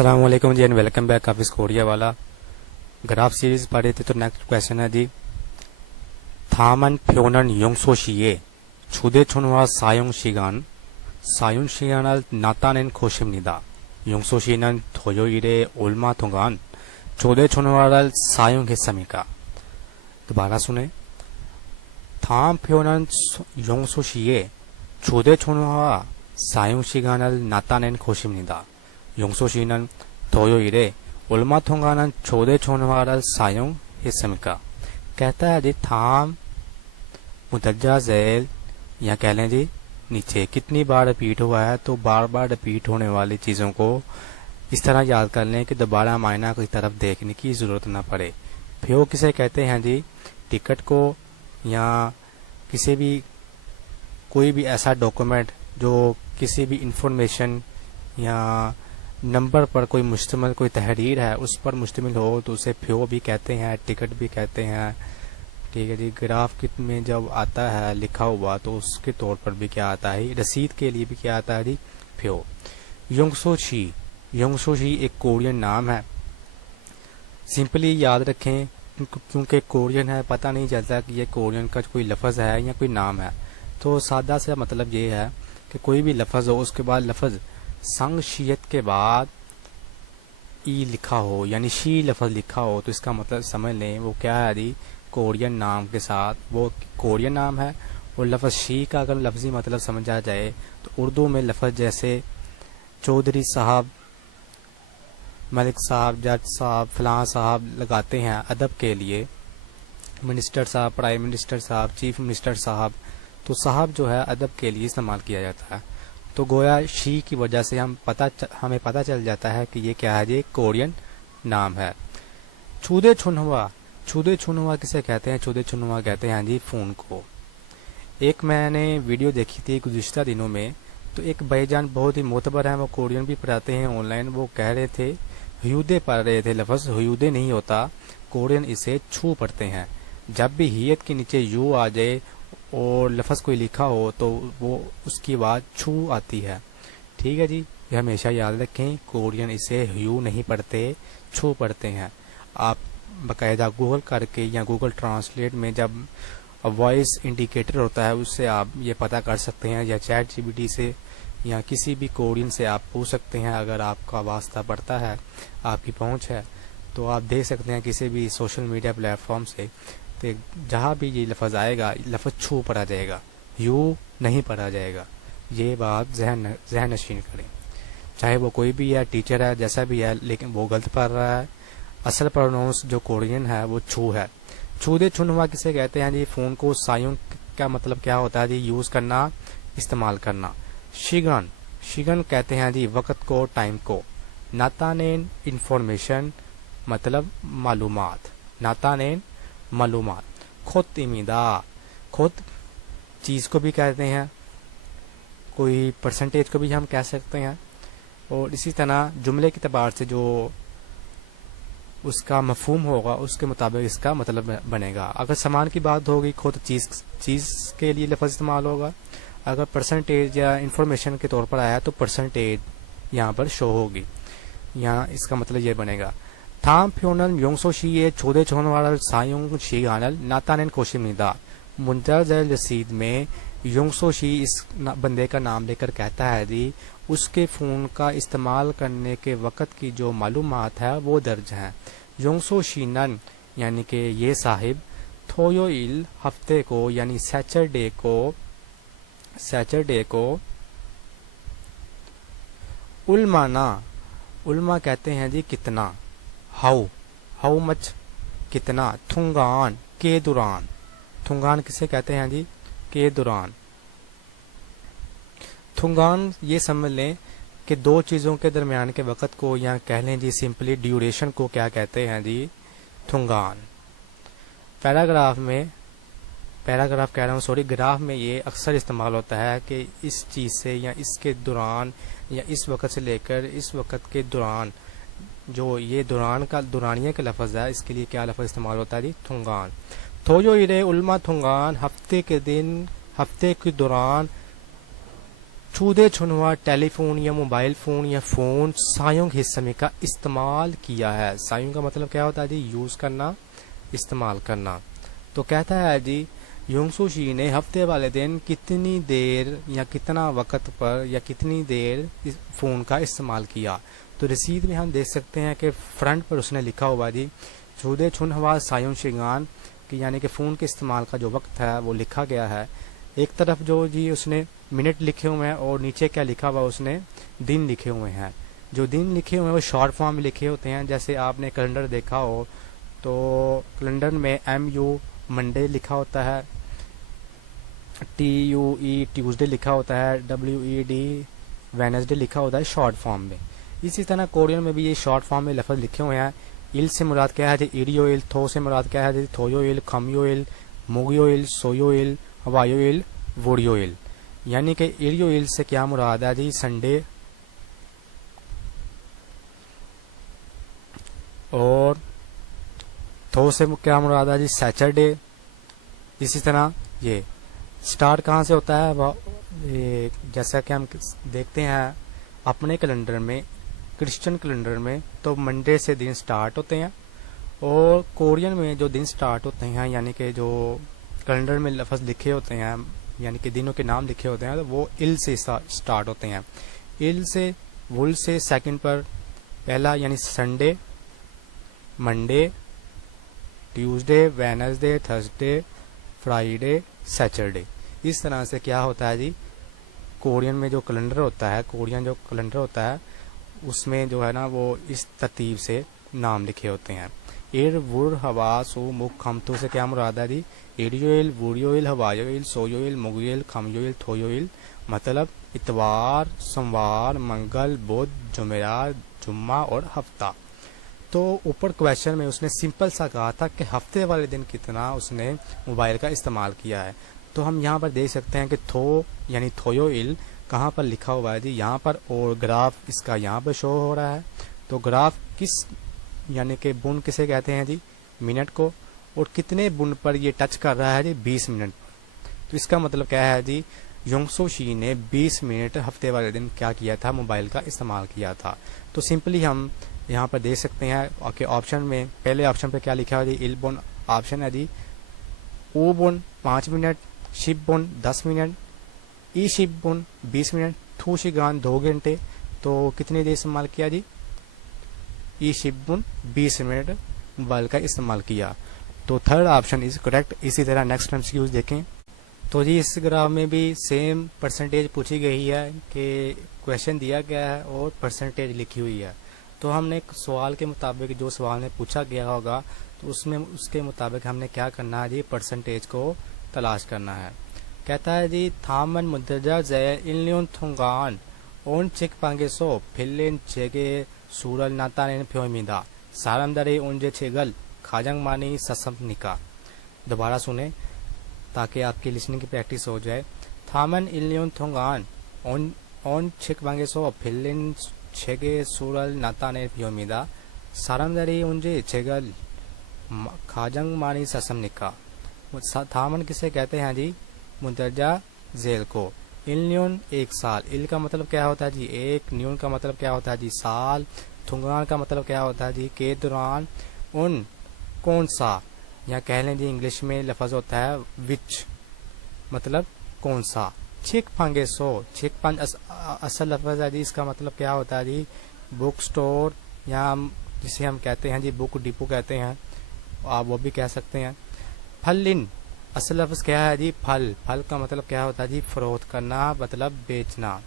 अस्सलाम वालेकुम जी and welcome back Hafiz Korea वाला ग्राफ सीरीज पढ़े थे। तो नेक्स्ट क्वेश्चन है जी, थामन फ्योनन 용소시에 초대천화 사용 시간을 나타낸 것입니다. 용소시는 토요일에 얼마 동안 초대천화를 사용했습니까? दोबारा सुने, थाम 표현은 용소시에 초대천화 사용시간을 나타낸 것입니다. 용소시는 토요일에 얼마 동안 초대천화를 사용했습니까? कहता है जी थाम मुदज्जा झैल, या कह लें जी नीचे कितनी बार रिपीट हुआ है, तो बार बार रिपीट होने वाली चीज़ों को इस तरह याद कर लें कि दोबारा मायना की तरफ देखने की ज़रूरत ना पड़े। फ्यो किसे कहते हैं जी, टिकट को या किसी भी कोई भी ऐसा डॉक्यूमेंट जो किसी भी इंफॉर्मेशन या नंबर पर कोई मुश्तमिल कोई तहरीर है उस पर मुश्तमिल हो तो उसे फ्यो भी कहते हैं, टिकट भी कहते हैं। ठीक है जी। ग्राफ कित में जब आता है लिखा हुआ तो उसके तौर पर भी क्या आता है, रसीद के लिए भी क्या आता है जी, फ्यो। योंगसोशी एक कोरियन नाम है, सिंपली याद रखें क्योंकि कोरियन है, पता नहीं चलता कि ये कोरियन का कोई लफ्ज़ है या कोई नाम है। तो सादा सा मतलब ये है कि कोई भी लफ्ज़ हो उसके बाद लफ्ज़ संगशियत के बाद ई लिखा हो यानी शी लफ्ज़ लिखा हो तो इसका मतलब समझ लें वो क्या है जी, कोरियन नाम के साथ वो कोरियन नाम है। और लफ्ज़ शी का अगर लफ्ज़ी मतलब समझा जाए तो उर्दू में लफ्ज़ जैसे चौधरी साहब, मलिक साहब, जज साहब, फलां साहब लगाते हैं अदब के लिए, मिनिस्टर साहब, प्राइम मिनिस्टर साहब, चीफ मिनिस्टर साहब, तो साहब जो है अदब के लिए इस्तेमाल किया जाता है। तो गोया शी की वजह से हमें पता चल जाता है कि ये क्या है, ये कोरियन नाम है। छूदे छुनहुआ किसे कहते हैं? छूदे छुनहुआ कहते हैं जी फ़ोन को। एक मैंने वीडियो देखी थी गुज़िश्ता दिनों में, तो एक भाईजान बहुत ही मोतबर हैं, वो कोरियन भी पढ़ाते हैं ऑनलाइन, वो कह रहे थे ह्यूदे पढ़ रहे थे, लफ्ज़ ह्यूदे नहीं होता, कोरियन इसे छू पढ़ते हैं। जब भी हियत के नीचे यू आ जाए और लफ्ज़ कोई लिखा हो तो वो उसकी आवाज़ छू आती है। ठीक है जी, ये हमेशा याद रखें, कोरियन इसे ह्यू नहीं पढ़ते, छू पढ़ते हैं। आप बाकायदा गूगल करके या गूगल ट्रांसलेट में जब वॉइस इंडिकेटर होता है उससे आप ये पता कर सकते हैं, या चैट जीपीटी से या किसी भी कोरियन से आप पूछ सकते हैं। अगर आपका वास्ता पड़ता है, आपकी पहुंच है, तो आप देख सकते हैं किसी भी सोशल मीडिया प्लेटफॉर्म से, तो जहाँ भी ये लफ्ज़ आएगा लफ्ज़ छू पढ़ा जाएगा, यू नहीं पढ़ा जाएगा। ये बात जहन नशीन करें, चाहे वो कोई भी है, टीचर है, जैसा भी है, लेकिन वो गलत पढ़ रहा है। असल प्रोनाउंस जो कोरियन है वो छू है। छूदे छुनहुआ किसे कहते हैं जी, फ़ोन को सायुं का मतलब क्या होता है जी, यूज़ करना, इस्तेमाल करना। शिगन कहते हैं जी वक़्त को, टाइम को। नातानेन इंफॉर्मेशन मतलब मालूमात, नातानेन मालूमात। खुद इमीदा, खुद चीज़ को भी कहते हैं, कोई परसेंटेज को भी हम कह सकते हैं। और इसी तरह जुमले के तबार से जो उसका मफहूम होगा उसके मुताबिक इसका मतलब बनेगा। अगर सामान की बात होगी खुद चीज़ के लिए लफ्ज़ इस्तेमाल होगा। अगर परसेंटेज या इंफॉर्मेशन के तौर पर आया तो परसेंटेज यहाँ पर शो होगी, यहाँ इसका मतलब ये बनेगा। थाम फ्योनन 용소시에 초대천화를 사용시간을 나타낸 것입니다। मुंतज़र रसीद में 용소시 इस बंदे का नाम लेकर कहता है जी उसके फ़ोन का इस्तेमाल करने के वक़्त की जो मालूमात है वो दर्ज हैं। 용소시는 यानी कि ये साहिब, 토요일 हफ्ते को यानी सैटरडे को उल्मा कहते हैं जी कितना, हाउ मच कितना। थुंगान के दौरान, थुंगान किसे कहते हैं जी, के दौरान। थुंगान ये समझ लें कि दो चीज़ों के दरमियान के वक़्त को, या कह लें जी सिंपली ड्यूरेशन को क्या कहते हैं जी, थुंगान। पैराग्राफ कह रहा हूँ, सॉरी, ग्राफ में ये अक्सर इस्तेमाल होता है कि इस चीज़ से या इसके दौरान या इस वक़्त से लेकर इस वक़्त के दौरान, जो ये दौरान का दौरानिया का लफ्ज़ है, इसके लिए क्या लफ्ज़ इस्तेमाल होता है जी, थुंगान। 토요일에 उल्मा थुंगान, हफ्ते के दिन, हफ्ते के दौरान छूदे छुनवा टेलीफोन या मोबाइल फ़ोन या फ़ोन सायोंग हिस्से का इस्तेमाल किया है। सायोंग का मतलब क्या होता है जी? यूज़ करना, इस्तेमाल करना। तो कहता है जी योंगसू शी ने हफ्ते वाले दिन कितनी देर या कितना वक्त पर या कितनी देर इस फ़ोन का इस्तेमाल किया। तो रसीद में हम देख सकते हैं कि फ्रंट पर उसने लिखा हुआ जी छूदे छुन हवा सायोंग शिगान, कि यानी कि फ़ोन के इस्तेमाल का जो वक्त है वो लिखा गया है। एक तरफ जो जी उसने मिनट लिखे हुए हैं और नीचे क्या लिखा हुआ उसने दिन लिखे हुए हैं। जो दिन लिखे हुए हैं वो शॉर्ट फॉर्म में लिखे होते हैं। जैसे आपने कैलेंडर देखा हो तो कैलेंडर में MU मंडे लिखा होता है, TUE ट्यूसडे लिखा होता है, WED वेडनेसडे लिखा होता है शॉर्ट फॉर्म में। इसी तरह कोरियन में भी ये शॉर्ट फॉर्म में लफ्ज़ लिखे हुए हैं। इल से मुराद क्या है जी? इरियो इल। थो से मुराद क्या है जी? थोयो इल, खमियो इल, मुगियो इल, सोयो इल, हवायो इल, वोडियो इल। यानी कि इरियो इल से क्या मुराद है जी? संडे, और थो से क्या मुराद है जी? सैटरडे। इसी तरह ये स्टार्ट कहाँ से होता है? ये जैसा कि हम देखते हैं अपने कैलेंडर में, क्रिश्चियन कैलेंडर में तो मंडे से दिन स्टार्ट होते हैं, और कोरियन में जो दिन स्टार्ट होते हैं यानी कि जो कैलेंडर में लफ्ज़ लिखे होते हैं यानी कि दिनों के नाम लिखे होते हैं तो वो इल से स्टार्ट होते हैं। इल से वुल से सेकंड पर पहला यानी Sunday, Monday, Tuesday, Wednesday, Thursday, Friday, Saturday. इस तरह से क्या होता है जी? कोरियन में जो कैलेंडर होता है, कोरियन जो कैलेंडर होता है उसमें जो है ना वो इस तरतीब से नाम लिखे होते हैं। एर वुर हवा सो मुख खमतो से क्या मुराद है जी? एरियोइल, वुरियोइल, हवायोइल, सोयोइल, मुगियोइल, खमयोइल, थोयोइल। मतलब इतवार, सोमवार, मंगल, बुध, जुमेरात, जुम्मा और हफ्ता। तो ऊपर क्वेश्चन में उसने सिंपल सा कहा था कि हफ्ते वाले दिन कितना उसने मोबाइल का इस्तेमाल किया है। तो हम यहाँ पर देख सकते हैं कि थो यानी थोयोइल कहाँ पर लिखा हुआ है जी? यहाँ पर, और ग्राफ इसका यहाँ पर शो हो रहा है। तो ग्राफ किस यानी कि बुन किसे कहते हैं जी? मिनट को। और कितने बुन पर ये टच कर रहा है जी? 20 मिनट। तो इसका मतलब क्या है जी? योंगसो शी ने 20 मिनट हफ्ते वाले दिन क्या किया था? मोबाइल का इस्तेमाल किया था। तो सिंपली हम यहाँ पर देख सकते हैं कि ऑप्शन में पहले ऑप्शन पे क्या लिखा है जी? इल बुन ऑप्शन है जी। ओ बुन 5 मिनट, शिप बुन 10 मिनट, ई शिप बुन 20 मिनट, थू शिगान 2 घंटे। तो कितनी देर इस्तेमाल किया जी? ई शिप बुन 20 मिनट मोबाइल का इस्तेमाल किया। तो थर्ड ऑप्शन इज करेक्ट। इसी तरह नेक्स्ट एमसीक्यूज देखें तो जी इस ग्राफ में भी सेम परसेंटेज पूछी गई है कि क्वेश्चन दिया गया है और परसेंटेज लिखी हुई है। तो हमने सवाल के मुताबिक जो सवाल में पूछा गया होगा तो उसमें उसके मुताबिक हमने क्या करना है जी? परसेंटेज को तलाश करना है। कहता है जी थामन मुद्दजा जय इल्योन थोंगान ओन चेक पांगेसो फिल्लेन चेगे सूरल नातानेन फ्योमिदा सारमदरे ओंजे छेगल खाजंग मानी ससमनिका। दोबारा सुने ताकि आपकी लिसनिंग की प्रैक्टिस हो जाए। थामन इल्योन थोंगान ओन चेक पांगेसो फिल्लेन छेगे सूरल नातानेन फ्योमिदा सारमदरे ओंजे छेगल खाजंग मानी ससमनिका। थामन किसे कहते हैं जी? मुंदरजा जेल को। इल्न्यून 1 साल। इल का मतलब क्या होता है जी? 1। न्यून का मतलब क्या होता है जी? साल। थुंगान का मतलब क्या होता है जी? के दौरान। उन कौन सा, या कह लें जी इंग्लिश में लफ्ज होता है विच, मतलब कौन सा। छिक फांगे सो। छिक फांग असल लफ्ज है जी। इसका मतलब क्या होता है जी? बुक स्टोर, या जिसे हम कहते हैं जी बुक डिपो कहते हैं, आप वो भी कह सकते हैं। फलिन असल लफ्ज़ क्या है जी? फल। फल का मतलब क्या होता है जी? फरोख्त करना, मतलब बेचना।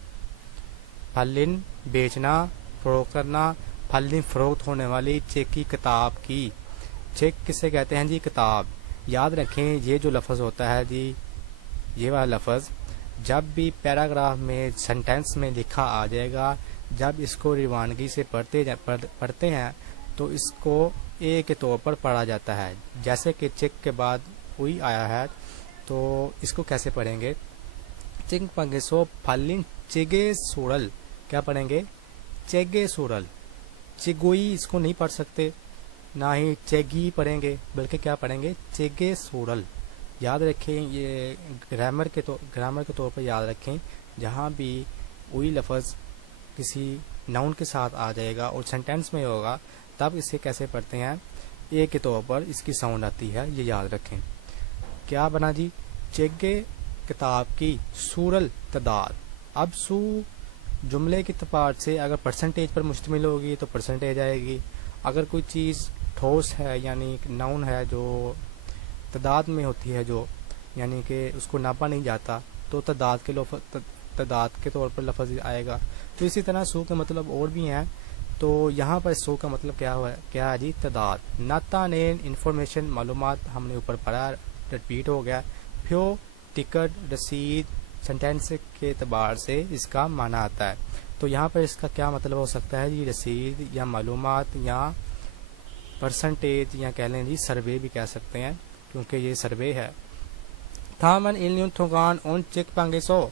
फलिन बेचना, फरोख्त करना। फलिन फरोख्त होने वाली चेक की किताब की। चेक किसे कहते हैं जी? किताब। याद रखें ये जो लफ्ज़ होता है जी, ये वाला लफ्ज़ जब भी पैराग्राफ में सेंटेंस में लिखा आ जाएगा, जब इसको रवानगी से पढ़ते हैं तो इसको ए के तौर पर पढ़ा जाता है। जैसे कि चेक के बाद हुई आया है तो इसको कैसे पढ़ेंगे? चिंग पंगे सो फलिन चिगे सूरल। क्या पढ़ेंगे? चेगे सूरल। चिगोई इसको नहीं पढ़ सकते, ना ही चेगी पढ़ेंगे, बल्कि क्या पढ़ेंगे? चेगे सूरल। याद रखें ये ग्रामर के तौर पर याद रखें, जहाँ भी وہی لفظ کسی ناؤن کے ساتھ آ جائے گا اور سینٹینس میں ہوگا تب اسے کیسے پڑھتے ہیں، اے کے طور پر اس کی ساؤنڈ آتی ہے، یہ یاد رکھیں. کیا بنا جی، چیگے کتاب کی سورل تعداد. اب سو جملے کی اعتبار سے اگر پرسنٹیج پر مشتمل ہوگی تو پرسنٹیج آئے گی. اگر کوئی چیز ٹھوس ہے یعنی ناؤن ہے جو تعداد میں ہوتی ہے، جو یعنی کہ اس کو ناپا نہیں جاتا، تو تعداد کے طور پر لفظ آئے گا. تو اسی طرح سو کے مطلب اور بھی ہیں. تو یہاں پر سو کا مطلب کیا ہے جی، تعداد. ناتا نین انفارمیشن معلومات ہم نے اوپر پڑھا، ریپیٹ ہو گیا. پھیو ٹکٹ رسید سینٹینس کے اعتبار سے اس کا معنی آتا ہے. تو یہاں پر اس کا کیا مطلب ہو سکتا ہے جی، رسید یا معلومات یا پرسنٹیج یا کہہ لیں جی سروے بھی کہہ سکتے ہیں کیونکہ یہ سروے ہے. تھامن النیون تھوگان اون چیک پانگے سو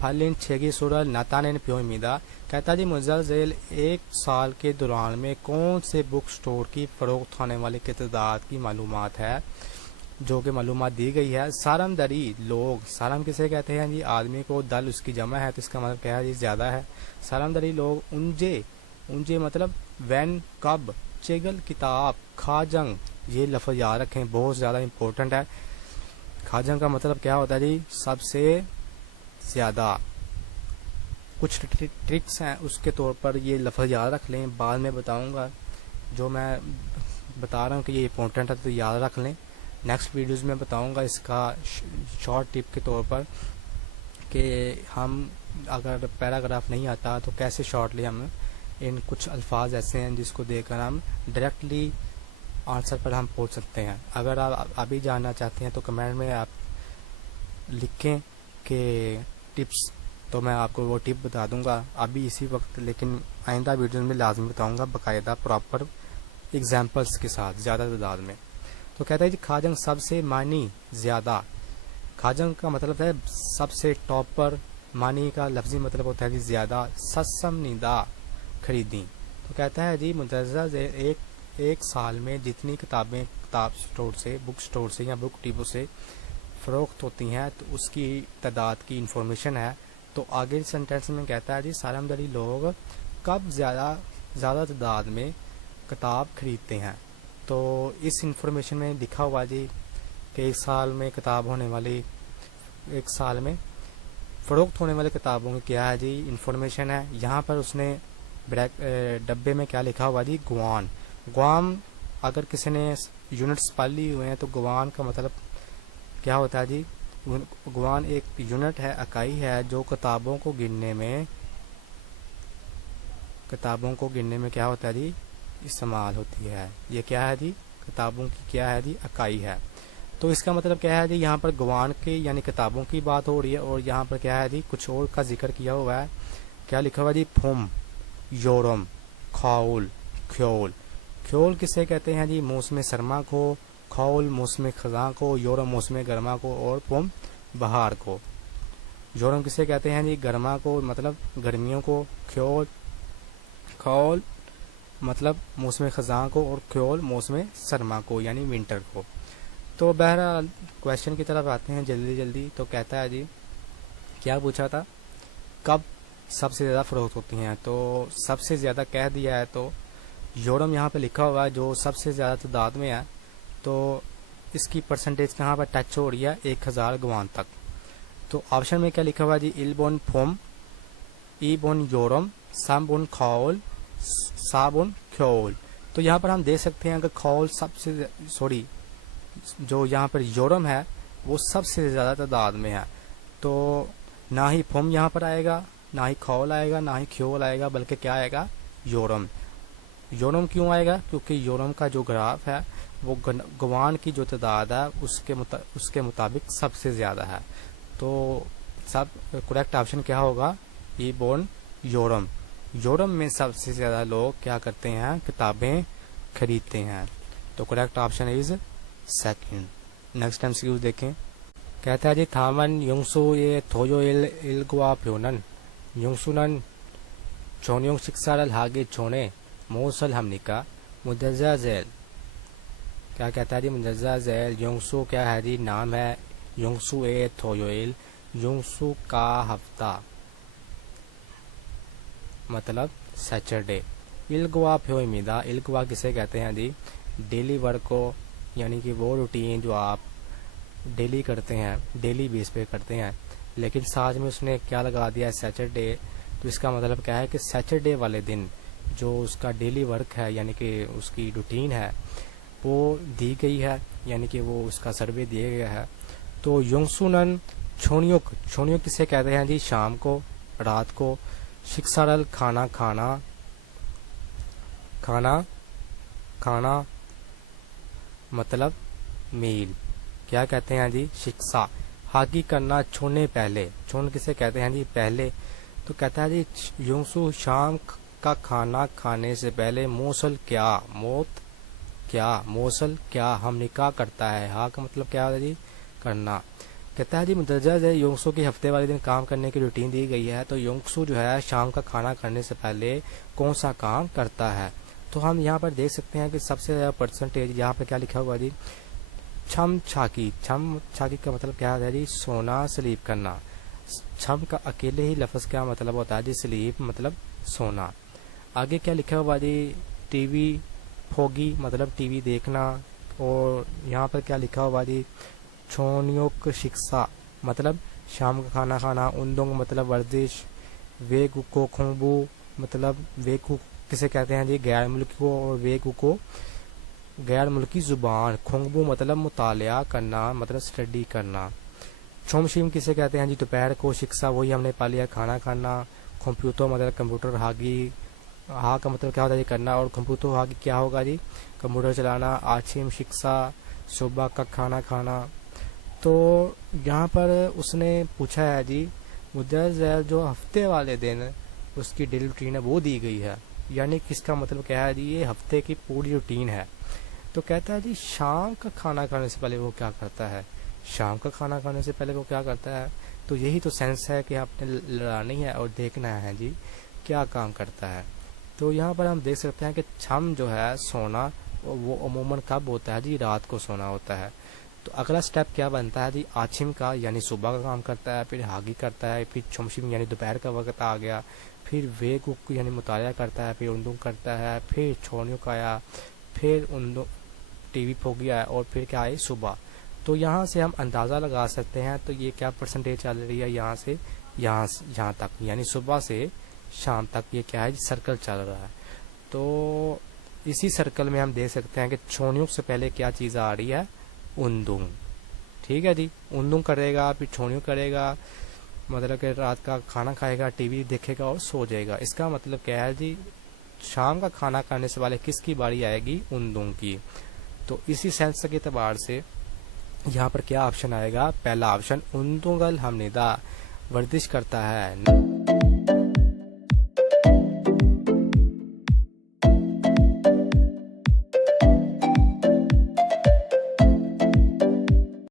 پھلن چھگی سورل ناتانین پیو امیدا. کہتا جی مزلزل ایک سال کے دوران میں کون سے بک سٹور کی فروخت ہونے والے کی تعداد کی معلومات ہے، جو کہ معلومات دی گئی ہے. سارم دری لوگ، سارم کسے کہتے ہیں جی، آدمی کو. دل اس کی جمع ہے تو اس کا مطلب کیا ہے جی، زیادہ ہے. سارم دری لوگ. انجے مطلب وین، کب. چیگل کتاب. کھاجنگ، یہ لفظ یاد رکھیں بہت زیادہ امپورٹنٹ ہے. کھاجنگ کا مطلب کیا ہوتا ہے جی، سب سے زیادہ. کچھ ٹرکس ہیں اس کے طور پر یہ لفظ یاد رکھ لیں، بعد میں بتاؤں گا. جو میں بتا رہا ہوں کہ یہ امپورٹنٹ ہے تو یاد رکھ لیں. نیکسٹ ویڈیوز میں بتاؤں گا اس کا شارٹ ٹپ کے طور پر کہ ہم اگر پیراگراف نہیں آتا تو کیسے شارٹلی ہم ان کچھ الفاظ ایسے ہیں جس کو دیکھ کر ہم ڈائریکٹلی آنسر پر ہم پہنچ سکتے ہیں. اگر آپ ابھی جاننا چاہتے ہیں تو کمنٹ میں آپ لکھیں کہ ٹپس، تو میں آپ کو وہ ٹپ بتا دوں گا ابھی اسی وقت، لیکن آئندہ ویڈیوز میں لازمی بتاؤں گا باقاعدہ پراپر ایگزامپلس کے ساتھ زیادہ تعداد میں. تو کہتا ہے جی کھاجنگ سب سے معنی زیادہ. کھاجنگ کا مطلب ہے سب سے ٹاپ پر، معنی کا لفظی مطلب ہوتا ہے جی زیادہ. سسم نیدا خریدیں. تو کہتا ہے جی مندرجہ ذیل ایک سال میں جتنی کتابیں کتاب سٹور سے، بک سٹور سے یا بک ڈپو سے فروخت ہوتی ہیں تو اس کی تعداد کی انفارمیشن ہے. تو آگے سینٹینس میں کہتا ہے جی سالمدری لوگ کب زیادہ تعداد میں کتاب خریدتے ہیں. تو اس انفارمیشن میں لکھا ہوا جی کہ ایک سال میں کتاب ہونے والی، ایک سال میں فروخت ہونے والی کتابوں کی کیا ہے جی انفارمیشن ہے. یہاں پر اس نے ڈبے میں کیا لکھا ہوا جی، گوان. گوام اگر کسی نے یونٹس پڑھ لی ہوئے ہیں تو گوان کا مطلب کیا ہوتا ہے جی، گوان ایک یونٹ ہے، اکائی ہے جو کتابوں کو گننے میں کیا ہوتا ہے جی، استعمال ہوتی ہے. یہ کیا ہے جی، کتابوں کی کیا ہے جی، اکائی ہے. تو اس کا مطلب کیا ہے جی، یہاں پر گوان کی یعنی کتابوں کی بات ہو رہی ہے اور یہاں پر کیا ہے جی کچھ اور کا ذکر کیا ہوا ہے. کیا لکھا ہوا جی، پھوم، یورم، کھاول، کھیول. کھیول کسے کہتے ہیں جی، موسم سرما کو. کھاول موسم خزاں کو. یورم موسم گرما کو. اور پھوم بہار کو. یورم کسے کہتے ہیں جی، گرما کو مطلب گرمیوں کو. کھاول مطلب موسم خزاں کو اور کھیول موسم سرما کو یعنی ونٹر کو. تو بہرحال کویشچن کی طرف آتے ہیں جلدی. تو کہتا ہے جی کیا پوچھا تھا، کب سب سے زیادہ فروخت ہوتی ہیں. تو سب سے زیادہ کہہ دیا ہے تو یورم یہاں پہ لکھا ہوا ہے جو سب سے زیادہ تعداد میں ہے. تو اس کی پرسنٹیج کہاں پر ٹچ ہو رہی ہے، 1000 گوان تک. تو آپشن میں کیا لکھا ہوا جی، البون پھوم، ای بون یورم، سام بون کھاول، سا بون کھیول. تو یہاں پر ہم دیکھ سکتے ہیں اگر کھاول جو یہاں پر یورم ہے وہ سب سے زیادہ تعداد میں ہے. تو نہ ہی پھوم یہاں پر آئے گا، نہ ہی کھاول آئے گا، نہ ہی کھیول آئے گا، بلکہ کیا آئے گا، یورم. یورم کیوں آئے گا؟ کیونکہ یورم کا جو گراف ہے وہ گوان کی جو تعداد ہے اس کے مطابق سب سے زیادہ ہے. تو سب کریکٹ آپشن کیا ہوگا، ای بون یورم. یورم میں سب سے زیادہ لوگ کیا کرتے ہیں، کتابیں خریدتے ہیں. تو correct option is second. Next MCQ دیکھیں. کہتا ہے جی تھامن یونگسو یہ تھویو الگوا پیونن یونگسونن چونیونگ شکسارل ہاگے چونے موسل ہمنکا. مندرجہ ذیل کیا کہتا ہے جی، مندرجہ ذیل یونگسو کیا ہے جی، نام ہے. یونگسو اے تھویوئل، یونگسو کا ہفتہ. مطلب سیچرڈے. الگوا پھیومیدا, الگوا کسے کہتے ہیں جی؟ ڈیلی ورک کو, یعنی کہ وہ روٹین جو آپ ڈیلی کرتے ہیں, ڈیلی بیس پہ کرتے ہیں, لیکن ساتھ میں اس نے کیا لگا دیا ہے سیچرڈے. تو اس کا مطلب کیا ہے کہ سیچرڈے والے دن جو اس کا ڈیلی ورک ہے, یعنی کہ اس کی روٹین ہے, وہ دی گئی ہے, یعنی کہ وہ اس کا سروے دیا گیا ہے. تو یونگسونن چھونیوک, چھونیوک کسے کہتے ہیں جی؟ شام کو, رات کو. شکسارل کھانا کھانا, کھانا کھانا مطلب میل, کیا کہتے ہیں جی؟ شکسا. ہاگی کرنا چھونے پہلے, چھون کسے کہتے ہیں جی؟ پہلے. تو کہتا ہے جی یونگسو شام کا کھانا کھانے سے پہلے موسل کیا, موت کیا, موسل کیا ہم نکاح کرتا ہے. ہاں کا مطلب کیا ہے جی؟ کرنا. کہتا ہے جی مندرجہ ہے یونگسو کی ہفتے والے دن کام کرنے کی روٹین دی گئی ہے. تو یونگسو جو ہے شام کا کھانا کھانے سے پہلے کون سا کام کرتا ہے؟ تو ہم یہاں پر دیکھ سکتے ہیں کہ سب سے زیادہ پرسنٹیج یہاں پہ کیا لکھا ہوا جی؟ چھم چھاکی. چھم چھاکی کا مطلب کیا ہے جی؟ سونا, سلیپ کرنا. چھم کا اکیلے ہی لفظ کیا مطلب ہوتا ہے جی؟ سلیپ مطلب سونا. آگے کیا لکھا ہوا جی؟ ٹی وی پھوگی مطلب ٹی وی دیکھنا. اور یہاں پر کیا لکھا ہوا جی؟ چھونیوک شکسا مطلب شام کا کھانا کھانا. اندونگ مطلب ورزش. ویگو کو کھونبو مطلب ویگو کسے کہتے ہیں جی؟ غیر ملکی کو. اور ویگو کو غیر ملکی زبان. کھونگبو مطلب مطالعہ کرنا, مطلب اسٹڈی کرنا. چھومشیم کسے کہتے ہیں جی؟ دوپہر کو. شکسا وہی ہم نے پا لیا, کھانا کھانا. کمپیوٹر مطلب کمپیوٹر. ہاگی, ہا کا مطلب کیا ہوتا ہے جی؟ کرنا. اور کمپیوٹر ہاگی کیا ہوگا جی؟ کمپیوٹر چلانا. آچھیم شکسا صبح کا کھانا کھانا. تو یہاں پر اس نے پوچھا ہے جی مدرجہ جو ہفتے والے دن اس کی ڈیلی روٹین ہے وہ دی گئی ہے, یعنی کس کا مطلب کیا ہے جی؟ یہ ہفتے کی پوری روٹین ہے. تو کہتا ہے جی شام کا کھانا کھانے سے پہلے وہ کیا کرتا ہے؟ شام کا کھانا کھانے سے پہلے وہ کیا کرتا ہے؟ تو یہی تو سینس ہے کہ آپ نے لڑانی ہے اور دیکھنا ہے جی کیا کام کرتا ہے. تو یہاں پر ہم دیکھ سکتے ہیں کہ چھم جو ہے سونا, وہ عموماً کب ہوتا ہے جی؟ رات کو سونا ہوتا ہے. تو اگلا سٹیپ کیا بنتا ہے جی؟ آچھم کا یعنی صبح کا کام کرتا ہے, پھر ہاگی کرتا ہے, پھر چھمشم یعنی دوپہر کا وقت آ گیا, پھر ویگ یعنی مطالعہ کرتا ہے, پھر اندو کرتا ہے, پھر چھونیوں کا آیا, پھر اندو ٹی وی پھوگی آیا, اور پھر کیا آئی؟ صبح. تو یہاں سے ہم اندازہ لگا سکتے ہیں تو یہ کیا پرسنٹیج چل رہی ہے یہاں سے یہاں تک, یعنی صبح سے شام تک یہ کیا ہے جی؟ سرکل چل رہا ہے. تو اسی سرکل میں ہم دیکھ سکتے ہیں کہ چھونیوں سے پہلے کیا چیز آ رہی ہے؟ اندونگ. ٹھیک ہے جی, اندونگ کرے گا, پھر چھونیوں کرے گا, مطلب کہ رات کا کھانا کھائے گا, ٹی وی دیکھے گا اور سو جائے گا. اس کا مطلب کیا ہے جی؟ شام کا کھانا کھانے سے والے کس کی باری آئے گی؟ اندونگ کی. تو اسی سینس کے اعتبار سے یہاں پر کیا آپشن آئے گا؟ پہلا آپشن اندونگل ہم ندا ورزش کرتا ہے.